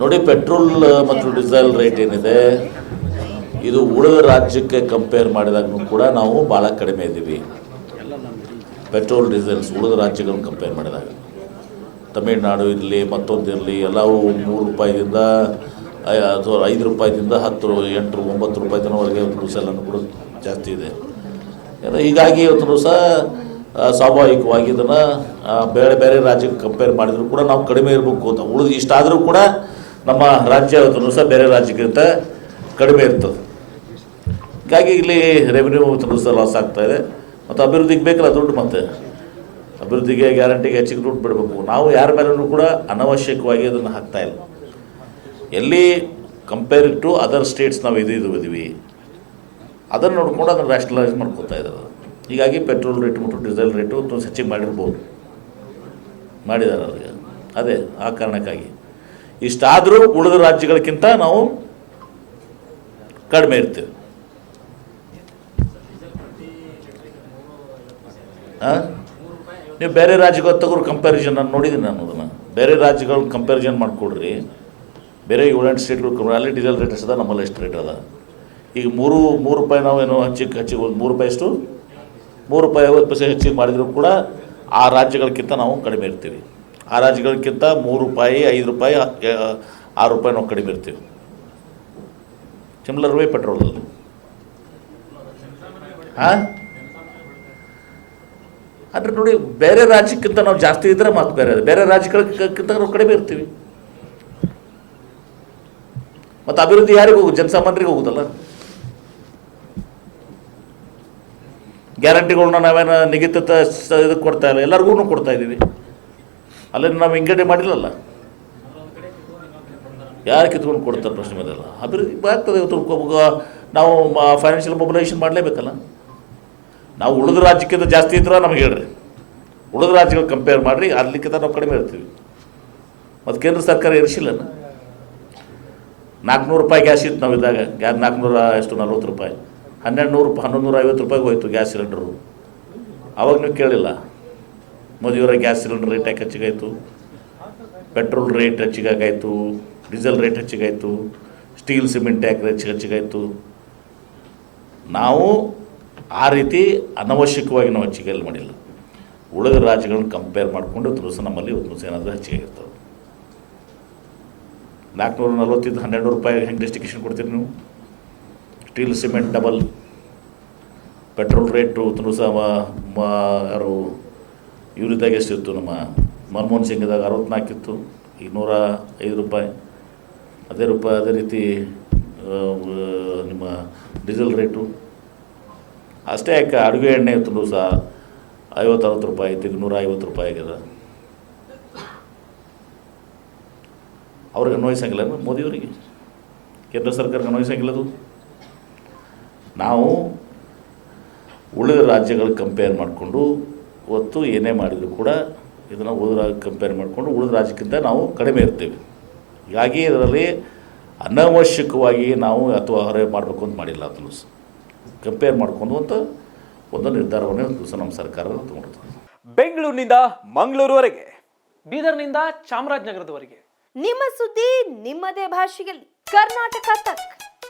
ನೋಡಿ, ಪೆಟ್ರೋಲ್ ಮತ್ತು diesel rate ಏನಿದೆ, ಇದು ಉಳಿದ ರಾಜ್ಯಕ್ಕೆ ಕಂಪೇರ್ ಮಾಡಿದಾಗೂ ಕೂಡ ನಾವು ಭಾಳ ಕಡಿಮೆ ಇದ್ದೀವಿ. ಪೆಟ್ರೋಲ್ ಡೀಸೆಲ್ಸ್ ಉಳಿದ ರಾಜ್ಯಗಳನ್ನು ಕಂಪೇರ್ ಮಾಡಿದಾಗ. ತಮಿಳುನಾಡು ಇರಲಿ, ಮತ್ತೊಂದು ಇರಲಿ, ಎಲ್ಲವೂ ಮೂರು ರೂಪಾಯಿದಿಂದ ಅಥವಾ ಐದು ರೂಪಾಯಿದಿಂದ ಹತ್ತು, ಎಂಟು, ಒಂಬತ್ತು ರೂಪಾಯಿ ತನವರೆಗೆ ಎಲ್ಲನೂ ಕೂಡ ಜಾಸ್ತಿ ಇದೆ. ಹೀಗಾಗಿ ಇವತ್ತು ಸಹ ಸ್ವಾಭಾವಿಕವಾಗಿ ಇದನ್ನು ಬೇರೆ ಬೇರೆ ರಾಜ್ಯಕ್ಕೆ ಕಂಪೇರ್ ಮಾಡಿದರೂ ಕೂಡ ನಾವು ಕಡಿಮೆ ಇರಬೇಕು ಅಂತ. ಉಳಿದು ಇಷ್ಟಾದರೂ ಕೂಡ ನಮ್ಮ ರಾಜ್ಯ ಸಹ ಬೇರೆ ರಾಜ್ಯಕ್ಕಿಂತ ಕಡಿಮೆ ಇರ್ತದೆ. ಹೀಗಾಗಿ ಇಲ್ಲಿ ರೆವಿನ್ಯೂ ಇವತ್ತು ದಿವಸ ಲಾಸ್ ಇದೆ. ಮತ್ತು ಅಭಿವೃದ್ಧಿಗೆ ಬೇಕಲ್ಲ ದುಡ್ಡು ಮತ್ತೆ. ಅಭಿವೃದ್ಧಿಗೆ ಗ್ಯಾರಂಟಿಗೆ ಹೆಚ್ಚಿಗೆ ದುಡ್ಡು ಬಿಡಬೇಕು. ನಾವು ಯಾರ ಮೇಲೂ ಕೂಡ ಅನವಶ್ಯಕವಾಗಿ ಅದನ್ನು ಹಾಕ್ತಾ ಇಲ್ಲ. ಎಲ್ಲಿ ಕಂಪೇರ್ ಟು ಅದರ್ ಸ್ಟೇಟ್ಸ್ ನಾವು ಇದು ಇದು ಇದೀವಿ ಅದನ್ನು ನೋಡಿಕೊಂಡು ಅದನ್ನು ರ್ಯಾಷನಲೈಸ್ ಮಾಡ್ಕೊತಾ ಇದ್ದಾರೆ. ಹೀಗಾಗಿ ಪೆಟ್ರೋಲ್ ರೇಟ್ ಮತ್ತು ಡೀಸೆಲ್ ರೇಟು ಹೆಚ್ಚಿಗೆ ಮಾಡಿರ್ಬೋದು. ಮಾಡಿದ್ದಾರೆ ಅವ್ರಿಗೆ. ಅದೇ ಆ ಕಾರಣಕ್ಕಾಗಿ. ಇಷ್ಟಾದರೂ ಉಳಿದ ರಾಜ್ಯಗಳಿಗಿಂತ ನಾವು ಕಡಿಮೆ ಇರ್ತೇವೆ. ನೀವು ಬೇರೆ ರಾಜ್ಯಗಳ ತಗೋರು ಕಂಪ್ಯಾರಿಸನ್ ನಾನು ನೋಡಿದ್ದೀನಿ ನಾನು ಅದನ್ನು. ಬೇರೆ ರಾಜ್ಯಗಳನ್ನ ಕಂಪ್ಯಾರಿಸನ್ ಮಾಡಿಕೊಡ್ರಿ. ಬೇರೆ ಯುನೈಟೆಡ್ ಸ್ಟೇಟ್ಗಳು ಅಲ್ಲಿ ಡೀಸೆಲ್ ರೇಟ್ ಎಷ್ಟದ ನಮ್ಮಲ್ಲಿ ಎಷ್ಟು ರೇಟ್ ಅದ. ಈಗ ಮೂರು ಮೂರು ರೂಪಾಯಿ ನಾವೇನು ಹಚ್ಚಿಗೆ ಹಚ್ಚಿಗೆ ಒಂದು ಮೂರು ರೂಪಾಯಿ ಎಷ್ಟು ಮೂರು ರೂಪಾಯಿ ಐವತ್ತು ಪೈಸೆ ಹೆಚ್ಚಿಗೆ ಮಾಡಿದರೂ ಕೂಡ ಆ ರಾಜ್ಯಗಳಿಗಿಂತ ನಾವು ಕಡಿಮೆ ಇರ್ತೀವಿ. ಆ ರಾಜ್ಯಗಳಕ್ಕಿಂತ ಮೂರು ರೂಪಾಯಿ, ಐದು ರೂಪಾಯಿ ಆರು ರೂಪಾಯಿ ನಾವು ಕಡಿಮೆ ಇರ್ತೀವಿ. ಸಿಮ್ಲರ್ ವೇ ಪೆಟ್ರೋಲಲ್ಲಿ ಹಾಂ? ಅಂದರೆ ನೋಡಿ, ಬೇರೆ ರಾಜ್ಯಕ್ಕಿಂತ ನಾವು ಜಾಸ್ತಿ ಇದ್ರೆ ಮಾತು ಬೇರೆ. ಬೇರೆ ರಾಜ್ಯಗಳಕ್ಕಿಂತ ನಾವು ಕಡಿಮೆ ಇರ್ತೀವಿ. ಮತ್ತು ಅಭಿವೃದ್ಧಿ ಯಾರಿಗೆ ಹೋಗುದು? ಜನಸಾಮಾನ್ಯರಿಗೆ ಹೋಗುದಲ್ಲ. ಗ್ಯಾರಂಟಿಗಳನ್ನ ನಾವೇನು ನಿಗದಿತ ಇದಕ್ಕೆ ಕೊಡ್ತಾ ಇಲ್ಲ. ಎಲ್ಲರಿಗೂ ಕೊಡ್ತಾ ಇದ್ದೀವಿ. ಅಲ್ಲಿ ನಾವು ಹಿಂಗಡೆ ಮಾಡಿಲ್ಲಲ್ಲ? ಯಾರು ಕಿತ್ಕೊಂಡು ಕೊಡ್ತಾರೆ ಪ್ರಶ್ನೆ ಮೇಲೆಲ್ಲ ಅಭಿವೃದ್ಧಿ ಆಗ್ತದೆ ಇವತ್ತು ನಾವು ಫೈನಾನ್ಷಿಯಲ್ ಮೊಬಿಲೈಸೇಷನ್ ಮಾಡಲೇಬೇಕಲ್ಲ? ನಾವು ಉಳಿದ ರಾಜ್ಯಕ್ಕಿಂತ ಜಾಸ್ತಿ ಇದ್ರೆ ನಮಗೆ ಹೇಳ್ರಿ. ಉಳಿದ ರಾಜ್ಯಗಳು ಕಂಪೇರ್ ಮಾಡಿರಿ, ಅಲ್ಲಿಕ್ಕಿಂತ ನಾವು ಕಡಿಮೆ ಇರ್ತೀವಿ. ಮತ್ತು ಕೇಂದ್ರ ಸರ್ಕಾರ ಇರಿಸಿಲ್ಲ ನಾಲ್ಕುನೂರು ರೂಪಾಯಿ ಗ್ಯಾಸ್ ಇತ್ತು ನಾವು ಇದ್ದಾಗ. ಗ್ಯಾ, ನಾಲ್ಕುನೂರ ಎಷ್ಟು, ನಲ್ವತ್ತು ರೂಪಾಯಿ. ಹನ್ನೆರಡು ನೂರು ಹನ್ನೊಂದು ನೂರ ಐವತ್ತು ರೂಪಾಯಿಗೆ ಹೋಯ್ತು ಗ್ಯಾಸ್ ಸಿಲಿಂಡರು. ಅವಾಗ ನೀವು ಕೇಳಿಲ್ಲ? ಮೋದಿಯವರ ಗ್ಯಾಸ್ ಸಿಲಿಂಡರ್ ರೇಟ್ ಯಾಕೆ ಹೆಚ್ಚಿಗಾಯಿತು? ಪೆಟ್ರೋಲ್ ರೇಟ್ ಹೆಚ್ಚಿಗಾಗಾಯಿತು, ಡೀಸೆಲ್ ರೇಟ್ ಹೆಚ್ಚಿಗಾಯಿತು, ಸ್ಟೀಲ್, ಸಿಮೆಂಟ್ ಯಾಕೆ ಹೆಚ್ಚಿಗೆ ಹೆಚ್ಚಿಗಾಯಿತು? ನಾವು ಆ ರೀತಿ ಅನವಶ್ಯಕವಾಗಿ ನಾವು ಹೆಚ್ಚಿಗೆ ಎಲ್ಲಿ ಮಾಡಿಲ್ಲ. ಉಳಿದ ರಾಜ್ಯಗಳನ್ನ ಕಂಪೇರ್ ಮಾಡಿಕೊಂಡು ಇವತ್ತು ನಮ್ಮಲ್ಲಿ ಇವತ್ತು ಏನಾದರೂ ಹೆಚ್ಚಿಗೆ ಇರ್ತವೆ. ನಾಲ್ಕುನೂರ ನಲ್ವತ್ತಿದ್ದು ಹನ್ನೆರಡು ರೂಪಾಯಿ ಹೆಂಗೆ ಡಿಸ್ಟಿಕೇಶನ್ ಕೊಡ್ತೀರಿ ನೀವು? Steel, cement, double. Petrol rate ಯಾರು ಇವರಿದ್ದಾಗ ಎಷ್ಟಿತ್ತು ನಮ್ಮ ಮನಮೋಹನ್ ಸಿಂಗ್ದಾಗ ಅರವತ್ನಾಲ್ಕು ಇತ್ತು, ಈಗ ನೂರ ಐದು ರೂಪಾಯಿ. ಅದೇ ರೂಪಾಯಿ, ಅದೇ ರೀತಿ ನಿಮ್ಮ ಡೀಸೆಲ್ ರೇಟು. ಅಷ್ಟೇ ಯಾಕೆ, ಅಡುಗೆ ಎಣ್ಣೆ ಇತ್ತು ಸಹ ಐವತ್ತು ಅರವತ್ತು ರೂಪಾಯಿ ಇತ್ತು ಈಗ ನೂರ ಐವತ್ತು ರೂಪಾಯಿ ಆಗ್ಯದ. ಅವ್ರಿಗೆ ಅನ್ವಯಿಸಂಗಿಲ್ಲ ಮೋದಿಯವರಿಗೆ ಕೇಂದ್ರ ಸರ್ಕಾರಕ್ಕೆ ಅನ್ವಯಿಸಂಗಿಲ್ಲ ಅದು? ನಾವು ಉಳಿದ ರಾಜ್ಯಗಳಿಗೆ ಕಂಪೇರ್ ಮಾಡಿಕೊಂಡು ಇವತ್ತು ಏನೇ ಮಾಡಿದರೂ ಕೂಡ ಇದನ್ನು ಉಳಿದ ಕಂಪೇರ್ ಮಾಡಿಕೊಂಡು ಉಳಿದ ರಾಜ್ಯಕ್ಕಿಂತ ನಾವು ಕಡಿಮೆ ಇರ್ತೇವೆ. ಹೀಗಾಗಿ ಇದರಲ್ಲಿ ಅನವಶ್ಯಕವಾಗಿ ನಾವು ಅಥವಾ ಹೊರೆ ಮಾಡಬೇಕು ಅಂತ ಮಾಡಿಲ್ಲ ಅದನ್ನು ಕಂಪೇರ್ ಮಾಡಿಕೊಂಡು ಅಂತ ಒಂದು ನಿರ್ಧಾರವನ್ನು ದಿವಸ ನಮ್ಮ ಸರ್ಕಾರ ತಗೊಂಡಿರ್ತದೆ ಬೆಂಗಳೂರಿನಿಂದ ಮಂಗಳೂರುವರೆಗೆ. ಬೀದರ್ನಿಂದ ಚಾಮರಾಜನಗರದವರೆಗೆ. ನಿಮ್ಮ ಸುದ್ದಿ ನಿಮ್ಮದೇ ಭಾಷೆಯಲ್ಲಿ. ಕರ್ನಾಟಕ ತಕ್.